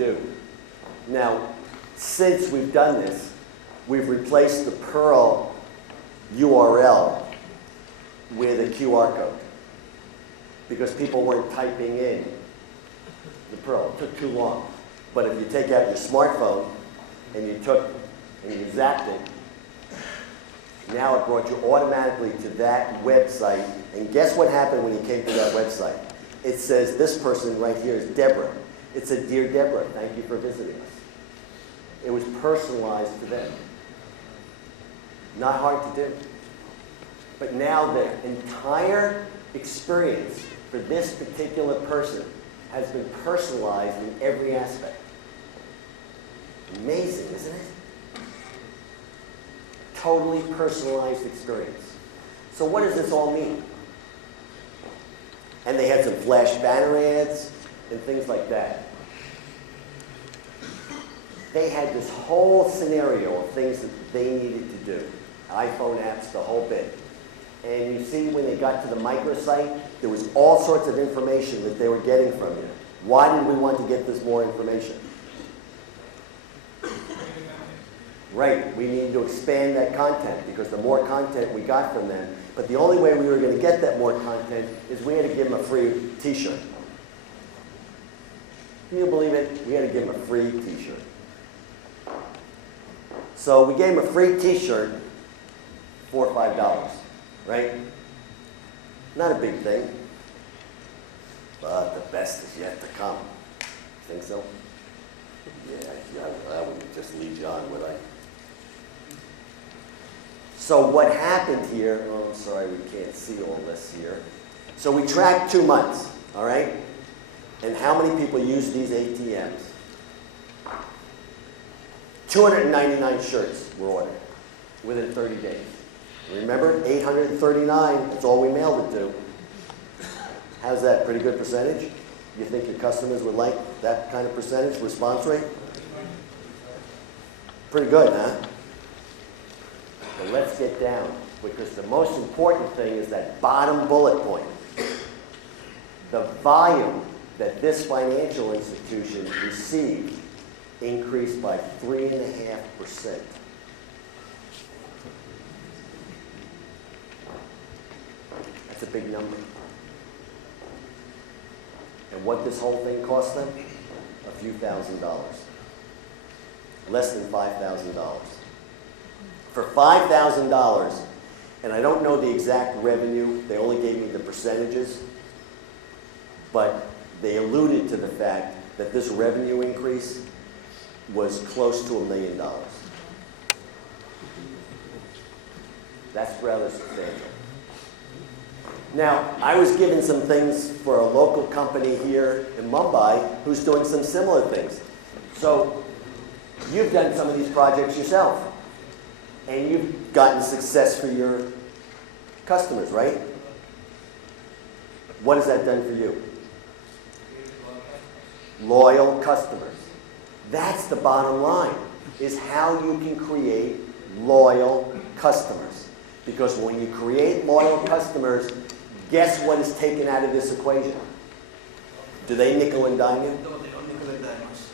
do. Now, since we've done this, we've replaced the Pearl URL with a QR code because people weren't typing in the Pearl. It took too long. But if you take out your smartphone and you zapped it, now it brought you automatically to that website. And guess what happened when you came to that website? It says this person right here is Deborah. It said, "Dear Deborah, thank you for visiting us." It was personalized to them. Not hard to do. But now the entire experience for this particular person has been personalized in every aspect. Amazing, isn't it? Totally personalized experience. So what does this all mean? And they had some flash banner ads and things like that. They had this whole scenario of things that they needed to do. iPhone apps, the whole bit. And you see when they got to the microsite, there was all sorts of information that they were getting from you. Why did we want to get this more information? Right, we needed to expand that content because the more content we got from them, but the only way we were going to get that more content is we had to give them a free t-shirt. Can you believe it? We had to give them a free t-shirt. So we gave them a free t-shirt, $4 or $5, right? Not a big thing, but the best is yet to come. Think so? Yeah, I wouldn't just lead you on, would I? So what happened here, oh, I'm sorry, we can't see all this here. So we tracked 2 months, all right? And how many people use these ATMs? 299 shirts were ordered within 30 days. Remember, 839, that's all we mailed it to. How's that, pretty good percentage? You think your customers would like that kind of percentage response rate? Pretty good, huh? But let's get down, because the most important thing is that bottom bullet point. The volume that this financial institution received increased by 3.5%. That's a big number. And what this whole thing cost them? A few $1,000s. Less than $5,000. For $5,000, and I don't know the exact revenue, they only gave me the percentages, but they alluded to the fact that this revenue increase was close to $1 million. That's rather substantial. Now, I was given some things for a local company here in Mumbai who's doing some similar things. So, you've done some of these projects yourself, and you've gotten success for your customers, right? What has that done for you? Loyal customers. That's the bottom line, is how you can create loyal customers. Because when you create loyal customers, guess what is taken out of this equation? Do they nickel and dime you? No, they don't nickel and dime us.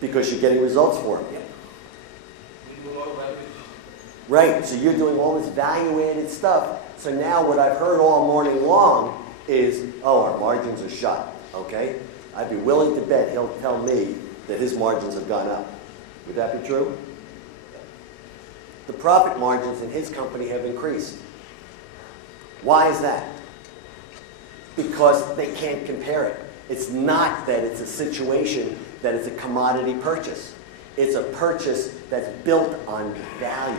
Because you're getting results for them. Yep. We do a lot of value. Right, so you're doing all this value-added stuff. So now what I've heard all morning long is, oh, our margins are shot, okay? I'd be willing to bet he'll tell me that his margins have gone up. Would that be true? The profit margins in his company have increased. Why is that? Because they can't compare it. It's not that it's a situation that it's a commodity purchase. It's a purchase that's built on value.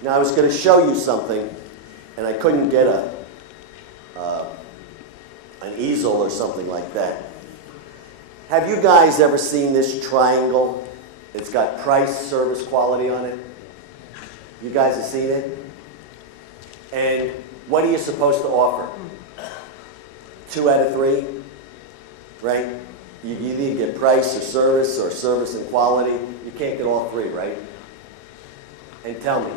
Now I was going to show you something, and I couldn't get an easel or something like that. Have you guys ever seen this triangle? It's got price, service, quality on it. You guys have seen it? And what are you supposed to offer? 2 out of 3, right? You either get price or service and quality. You can't get all 3, right? And tell me,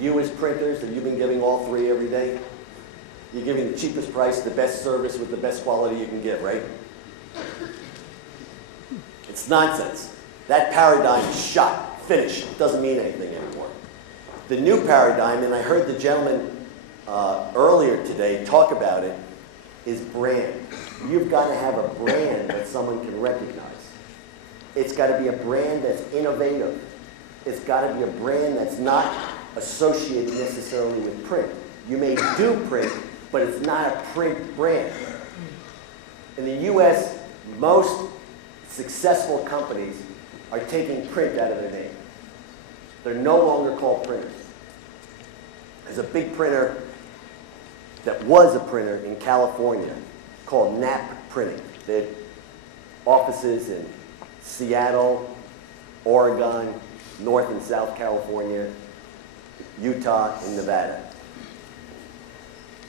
you as printers, have you been giving all 3 every day? You're giving the cheapest price, the best service with the best quality you can give, right? It's nonsense. That paradigm is shot, finished. It doesn't mean anything anymore. The new paradigm, and I heard the gentleman earlier today talk about it, is brand. You've got to have a brand that someone can recognize. It's got to be a brand that's innovative. It's got to be a brand that's not associated necessarily with print. You may do print, but it's not a print brand. In the US, most successful companies are taking print out of their name. They're no longer called printers. There's a big printer that was a printer in California called Knapp Printing. They had offices in Seattle, Oregon, North and South California, Utah, and Nevada.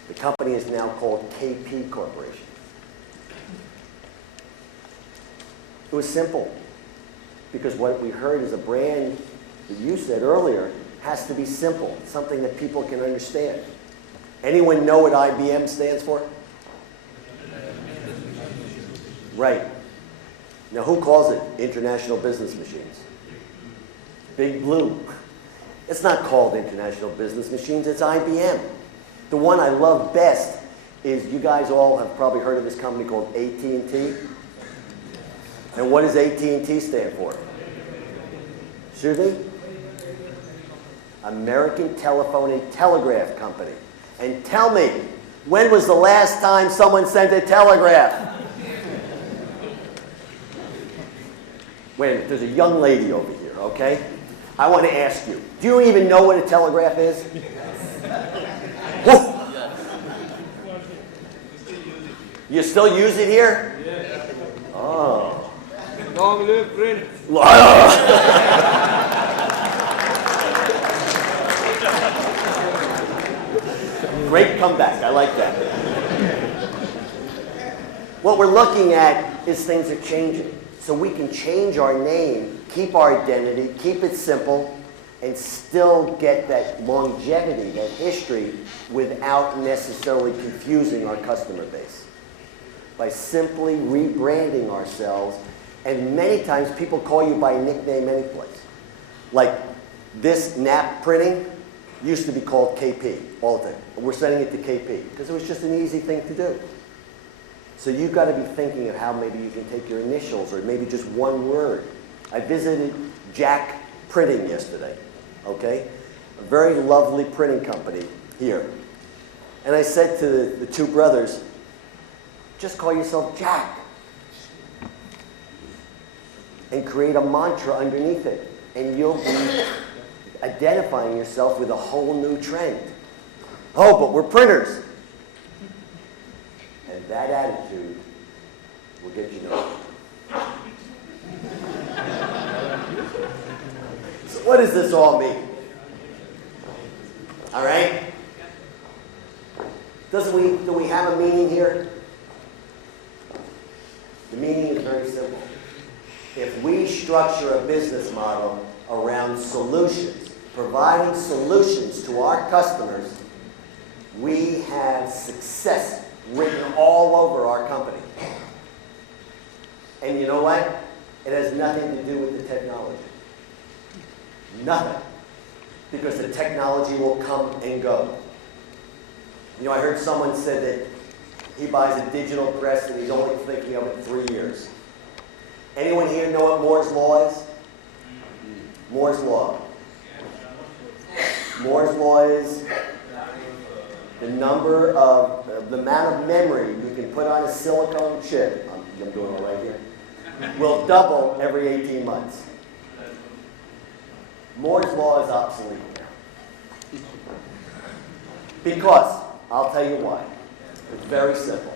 The company is now called KP Corporation. It was simple, because what we heard is a brand that you said earlier has to be simple, something that people can understand. Anyone know what IBM stands for? Right. Now, who calls it International Business Machines? Big Blue. It's not called International Business Machines, it's IBM. The one I love best is, you guys all have probably heard of this company called AT&T. And what does AT&T stand for? Excuse me? American Telephone and Telegraph Company. And tell me, when was the last time someone sent a telegraph? Wait a minute, there's a young lady over here, okay? I want to ask you, do you even know what a telegraph is? Whoa. You still use it here? Oh. Long live print. Great comeback. I like that. What we're looking at is things are changing. So we can change our name, keep our identity, keep it simple, and still get that longevity, that history, without necessarily confusing our customer base. By simply rebranding ourselves. And many times people call you by a nickname anyplace. Like this Knapp Printing used to be called KP all the time. And we're sending it to KP because it was just an easy thing to do. So you've got to be thinking of how maybe you can take your initials or maybe just one word. I visited Jack Printing yesterday, okay? A very lovely printing company here. And I said to the two brothers, just call yourself Jack. And create a mantra underneath it. And you'll be identifying yourself with a whole new trend. Oh, but we're printers. And that attitude will get you nowhere. So what does this all mean? All right? Do we have a meaning here? The meaning is very simple. If we structure a business model around solutions, providing solutions to our customers, we have success written all over our company. And you know what? It has nothing to do with the technology. Nothing. Because the technology will come and go. You know, I heard someone said that he buys a digital press and he's only thinking of it 3 years. Anyone here know what Moore's Law is? Moore's Law. Moore's Law is the number of, the amount of memory you can put on a silicone chip, I'm doing it right here, will double every 18 months. Moore's Law is obsolete now. Because, I'll tell you why. It's very simple.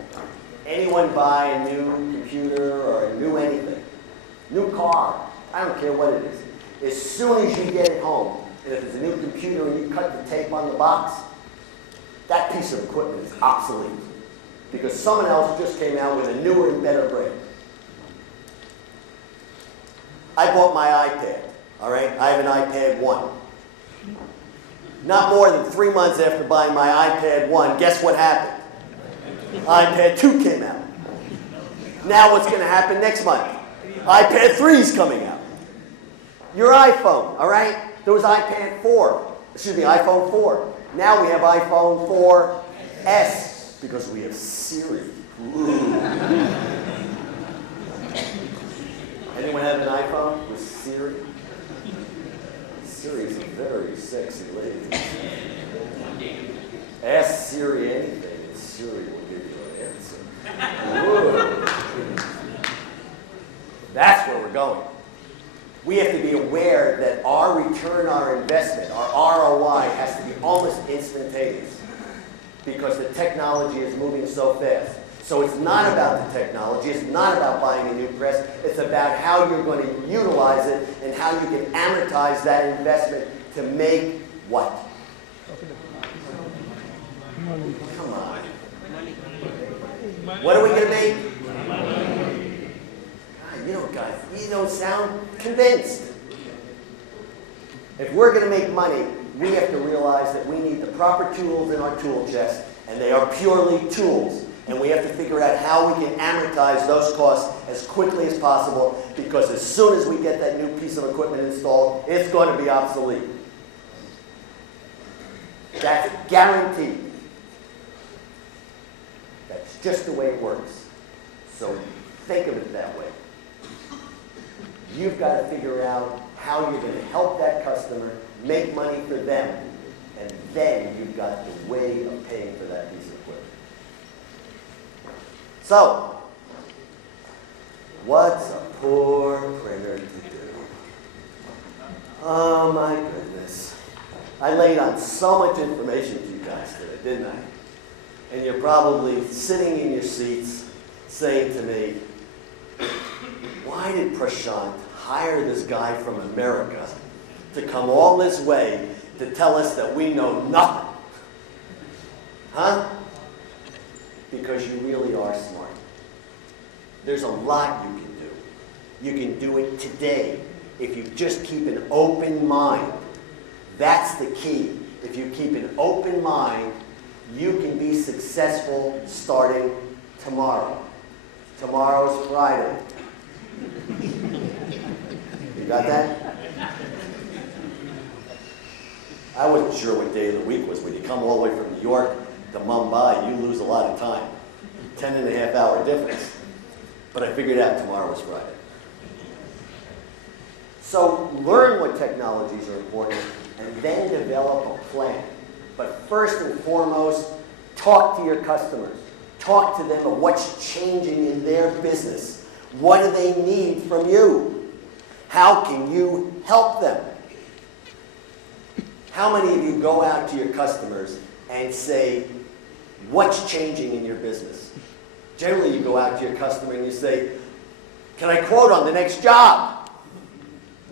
Anyone buy a new computer or a new anything, new car, I don't care what it is. As soon as you get it home, and if it's a new computer and you cut the tape on the box, that piece of equipment is obsolete. Because someone else just came out with a newer and better brand. I bought my iPad, all right? I have an iPad 1. Not more than 3 months after buying my iPad 1, guess what happened? iPad 2 came out. Now what's going to happen next month? iPad 3's coming out. Your iPhone, all right? There was iPad 4, iPhone 4. Now we have iPhone 4S because we have Siri. Ooh. Anyone have an iPhone with Siri? Siri is a very sexy lady. Ask Siri anything, and Siri will give you an answer. Whoa. That's where we're going. We have to be aware that our return on our investment, our ROI, has to be almost instantaneous because the technology is moving so fast. So it's not about the technology, it's not about buying a new press, it's about how you're going to utilize it and how you can amortize that investment to make what? Come on. What are we going to make? God, guys, you don't sound convinced. If we're going to make money, we have to realize that we need the proper tools in our tool chest, and they are purely tools. And we have to figure out how we can amortize those costs as quickly as possible, because as soon as we get that new piece of equipment installed, it's going to be obsolete. That's guaranteed. That's just the way it works. So think of it that way. You've got to figure out how you're going to help that customer, make money for them, and then you've got the way of paying for that piece of equipment. So, what's a poor printer to do? Oh my goodness. I laid on so much information to you guys today, didn't I? And you're probably sitting in your seats saying to me, why did Prashant hire this guy from America to come all this way to tell us that we know nothing? Huh? Because you really are smart. There's a lot you can do. You can do it today if you just keep an open mind. That's the key. If you keep an open mind, you can be successful starting tomorrow. Tomorrow's Friday. You got that? I wasn't sure what day of the week was. When you come all the way from New York to Mumbai, you lose a lot of time. 10.5-hour difference. But I figured out tomorrow was Friday. So learn what technologies are important and then develop a plan. But first and foremost, talk to your customers. Talk to them about what's changing in their business. What do they need from you? How can you help them? How many of you go out to your customers and say, what's changing in your business? Generally, you go out to your customer and you say, can I quote on the next job?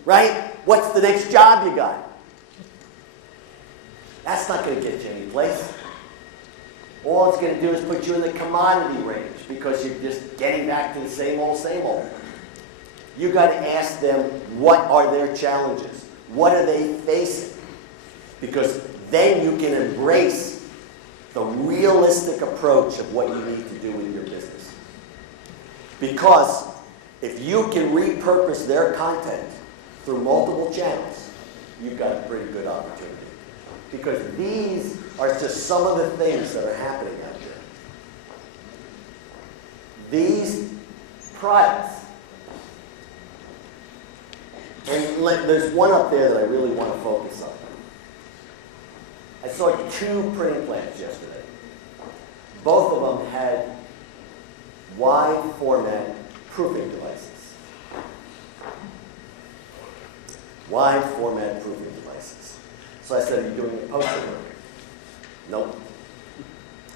Right? What's the next job you got? That's not going to get you any place. All it's going to do is put you in the commodity range because you're just getting back to the same old, same old. You've got to ask them, what are their challenges? What are they facing? Because then you can embrace the realistic approach of what you need to do with your business. Because if you can repurpose their content through multiple channels, you've got a pretty good opportunity. Because these are just some of the things that are happening out there. These products, and there's one up there that I really want to focus on. I saw 2 printing plants yesterday. Both of them had wide format proofing devices. Wide format proofing devices. So I said, are you doing poster work? Nope.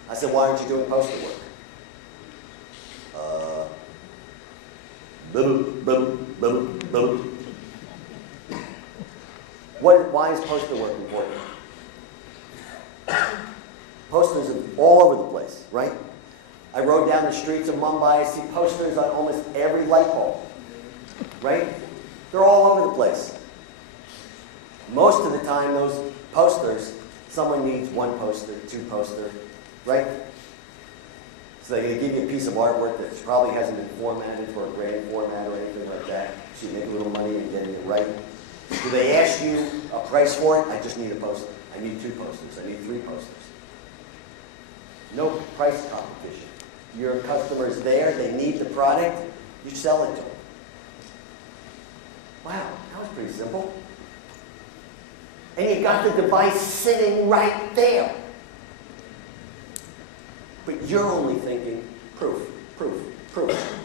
I said, why aren't you doing poster work? Why is poster work important? Posters are all over the place, right? I rode down the streets of Mumbai, I see posters on almost every light bulb, right? They're all over the place. Most of the time, those posters, someone needs 1 poster, 2 poster, right? So they're going to give you a piece of artwork that probably hasn't been formatted for a grand format or anything like So you make a little money and getting it right. Do they ask you a price for it? I just need a poster. I need 2 posters. I need 3 posters. No price competition. Your customer's there, they need the product, you sell it to them. Wow, that was pretty simple. And you got the device sitting right there. But you're only thinking, proof, proof, proof.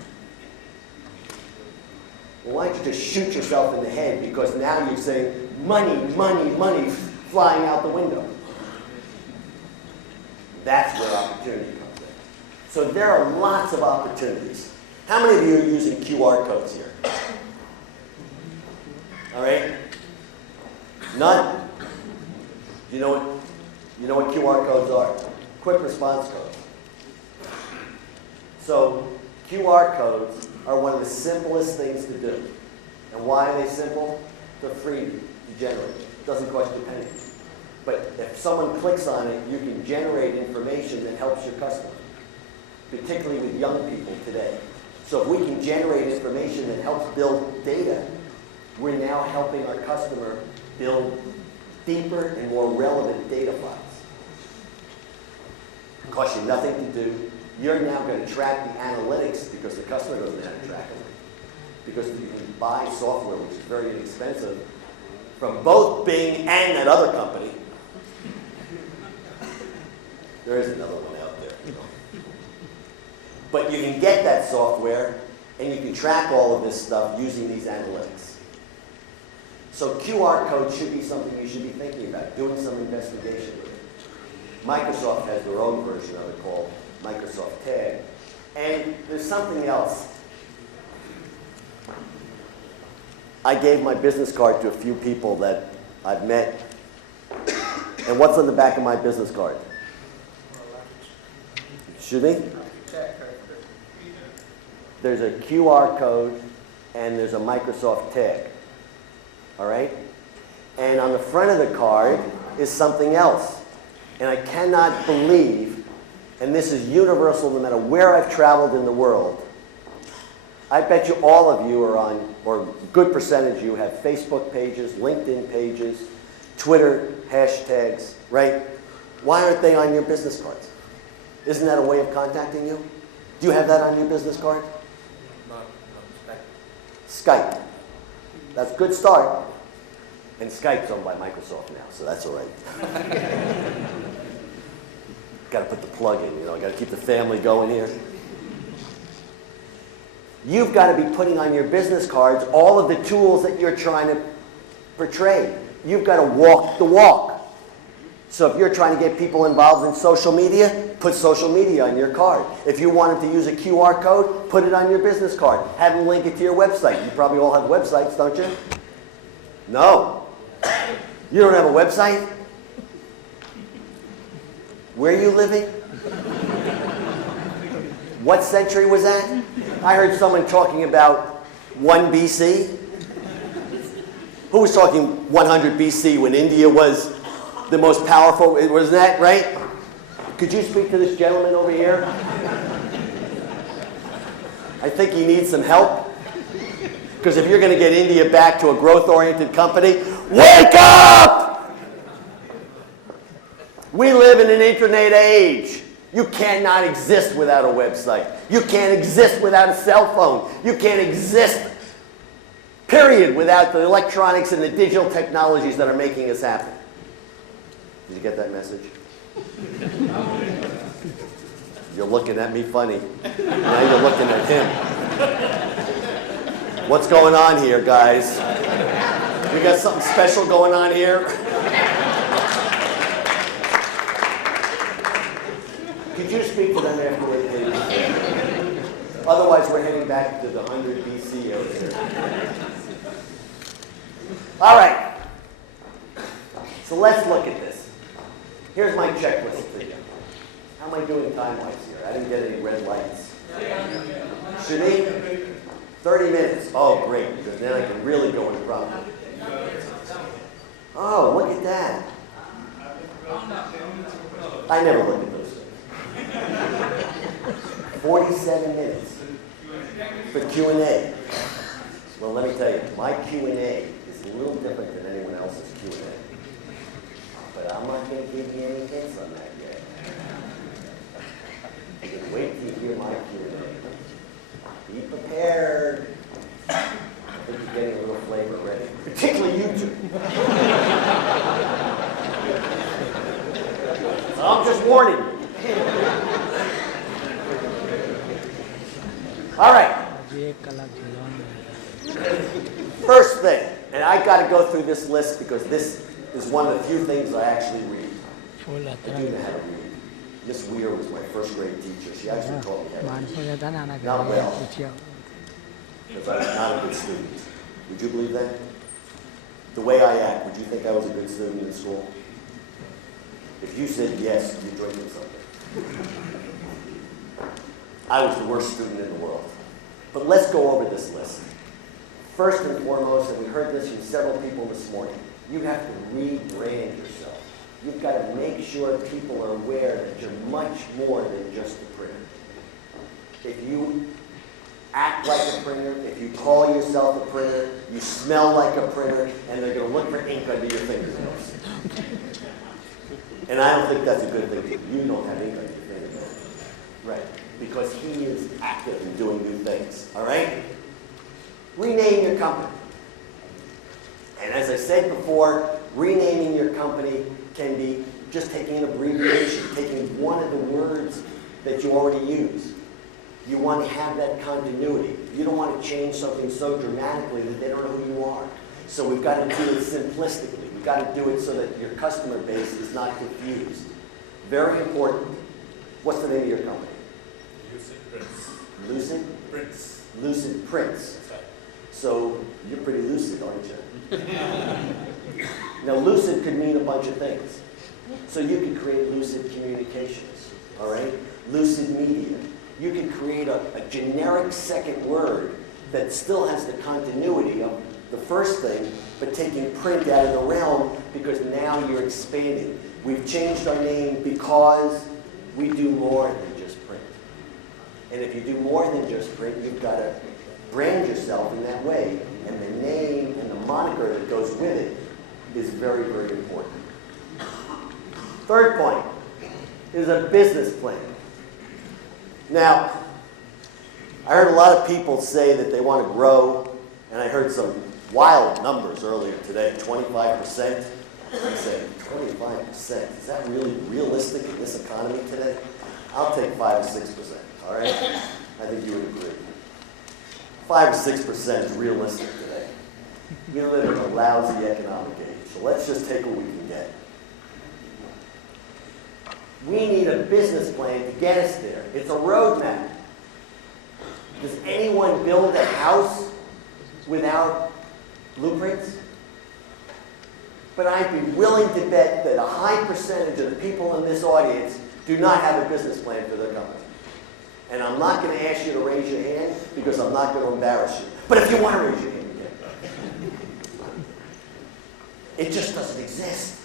Well, why don't you just shoot yourself in the head, because now you're saying, money, money, money, flying out the window. That's where opportunity comes in. So there are lots of opportunities. How many of you are using QR codes here? All right? None? You know what QR codes are? Quick response codes. So QR codes are one of the simplest things to do. And why are they simple? They're free to generate. It doesn't cost you a penny. But if someone clicks on it, you can generate information that helps your customer, particularly with young people today. So if we can generate information that helps build data, we're now helping our customer build deeper and more relevant data files. It costs you nothing to do. You're now going to track the analytics because the customer doesn't have to track them. Because you can buy software, which is very inexpensive, from both Bing and that other company. There is another one out there. But you can get that software and you can track all of this stuff using these analytics. So QR codes should be something you should be thinking about, doing some investigation with it. Microsoft has their own version of it called Microsoft Tag. And there's something else. I gave my business card to a few people that I've met. And what's on the back of my business card? Excuse me? There's a QR code and there's a Microsoft tag. All right? And on the front of the card is something else. And I cannot believe, and this is universal no matter where I've traveled in the world, I bet you all of you are on, or a good percentage of you have Facebook pages, LinkedIn pages, Twitter hashtags, right? Why aren't they on your business cards? Isn't that a way of contacting you? Do you have that on your business card? No, Skype. That's a good start. And Skype's owned by Microsoft now, so that's all right. Got to put the plug in, got to keep the family going here. You've got to be putting on your business cards all of the tools that you're trying to portray. You've got to walk the walk. So if you're trying to get people involved in social media, put social media on your card. If you want them to use a QR code, put it on your business card. Have them link it to your website. You probably all have websites, don't you? No. You don't have a website? Where are you living? What century was that? I heard someone talking about 1 BC. Who was talking 100 BC when India was the most powerful? Was that right? Could you speak to this gentleman over here? I think he needs some help. Because if you're going to get India back to a growth-oriented company, wake up! We live in an internet age. You cannot exist without a website. You can't exist without a cell phone. You can't exist, period, without the electronics and the digital technologies that are making us happen. Did you get that message? You're looking at me funny. Now you're looking at him. What's going on here, guys? We got something special going on here? Could you speak to them afterward, please? Otherwise, we're heading back to the 100 BC over here. All right. So let's look at this. Here's my checklist for you. How am I doing time-wise here? I didn't get any red lights. Shani? 30 minutes. Oh, great, because then I can really go in properly. Oh, look at that. I never look at those things. 47 minutes for Q&A. Well, let me tell you, my Q&A is a little different than anyone else's Q&A. But I'm not going to give you any hints on that yet. You can wait till you hear my Q&A. Be prepared. I think you're getting a little flavor already, particularly you two. So I'm just warning you. All right. First thing, and I got to go through this list because this is one of the few things I actually read. I do know how to read. Miss Weir was my first grade teacher. She actually taught me how to read. Not well, because I was not a good student. Would you believe that? The way I act, would you think I was a good student in school? If you said yes, you're drinking something. I was the worst student in the world. But let's go over this list. First and foremost, and we heard this from several people this morning, you have to rebrand yourself. You've got to make sure people are aware that you're much more than just a printer. If you act like a printer, if you call yourself a printer, you smell like a printer, and they're going to look for ink under your fingernails. And I don't think that's a good thing. You don't have ink under your fingernails. Right. Because he is active in doing new things. All right? Rename your company. And as I said before, renaming your company can be just taking an abbreviation, taking one of the words that you already use. You want to have that continuity. You don't want to change something so dramatically that they don't know who you are. So we've got to do it simplistically. We've got to do it so that your customer base is not confused. Very important. What's the name of your company? Lucid Prints. Lucid? Prints. Lucid Prints. So you're pretty lucid, aren't you? Now, lucid could mean a bunch of things. So you could create lucid communications, all right? Lucid media. You could create a generic second word that still has the continuity of the first thing, but taking print out of the realm because now you're expanding. We've changed our name because we do more than just print. And if you do more than just print, you've got to brand yourself in that way. And the name and the moniker that goes with it is very, very important. Third point is a business plan. Now, I heard a lot of people say that they want to grow, and I heard some wild numbers earlier today, 25%. I said, 25%, is that really realistic in this economy today? I'll take 5 or 6%, all right? I think you would agree. 5 or 6% is realistic today. We live in a lousy economic age, so let's just take what we can get. We need a business plan to get us there. It's a roadmap. Does anyone build a house without blueprints? But I'd be willing to bet that a high percentage of the people in this audience do not have a business plan for their company. And I'm not going to ask you to raise your hand because I'm not going to embarrass you. But if you want to raise your hand, you can. It just doesn't exist.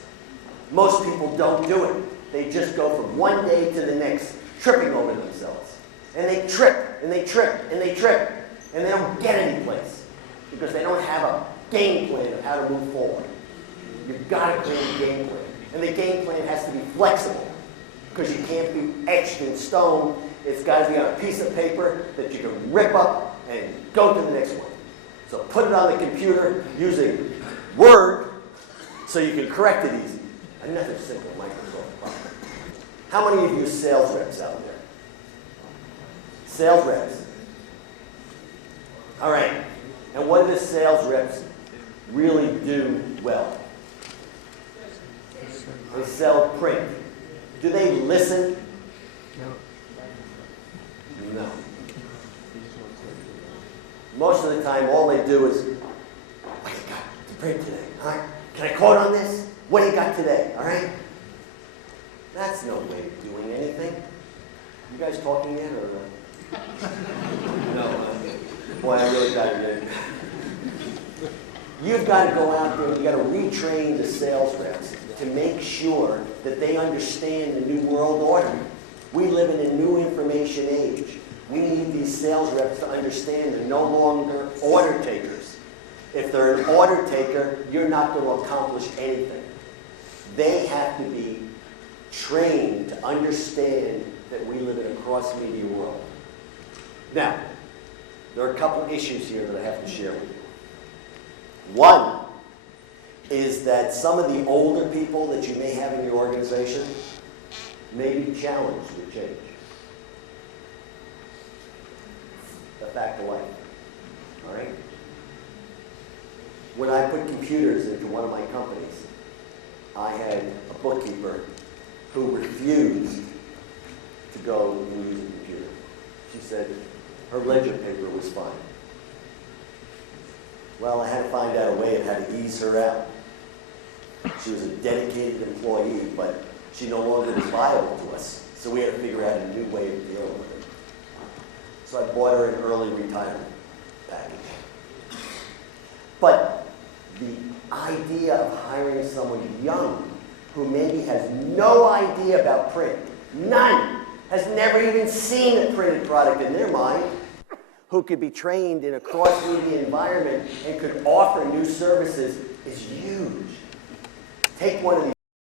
Most people don't do it. They just go from one day to the next, tripping over themselves. And they trip, and they trip, and they trip. And they don't get any place because they don't have a game plan of how to move forward. You've got to create a game plan. And the game plan has to be flexible because you can't be etched in stone. It's got to be on a piece of paper that you can rip up and go to the next one. So put it on the computer using Word so you can correct it easy. Another simple Microsoft problem. How many of you sales reps out there? Sales reps. All right. And what do the sales reps really do well? They sell print. Do they listen? No. Most of the time, all they do is, what do you got to print today? All right? Can I quote on this? What do you got today? All right? That's no way of doing anything. You guys talking yet or no? Boy, I really got it. You've got to go out there and you've got to retrain the sales reps to make sure that they understand the new world order. We live in a new information age. We need these sales reps to understand they're no longer order takers. If they're an order taker, you're not going to accomplish anything. They have to be trained to understand that we live in a cross-media world. Now, there are a couple of issues here that I have to share with you. One is that some of the older people that you may have in your organization may be challenged with change. A fact of life. All right? When I put computers into one of my companies, I had a bookkeeper who refused to go and use a computer. She said her ledger paper was fine. Well, I had to find out a way of how to ease her out. She was a dedicated employee, but she no longer was viable to us. So we had to figure out a new way of dealing with it. So I bought her an early retirement package. But the idea of hiring someone young who maybe has no idea about print, none, has never even seen a printed product in their mind, who could be trained in a cross-media environment and could offer new services is huge. Take one of these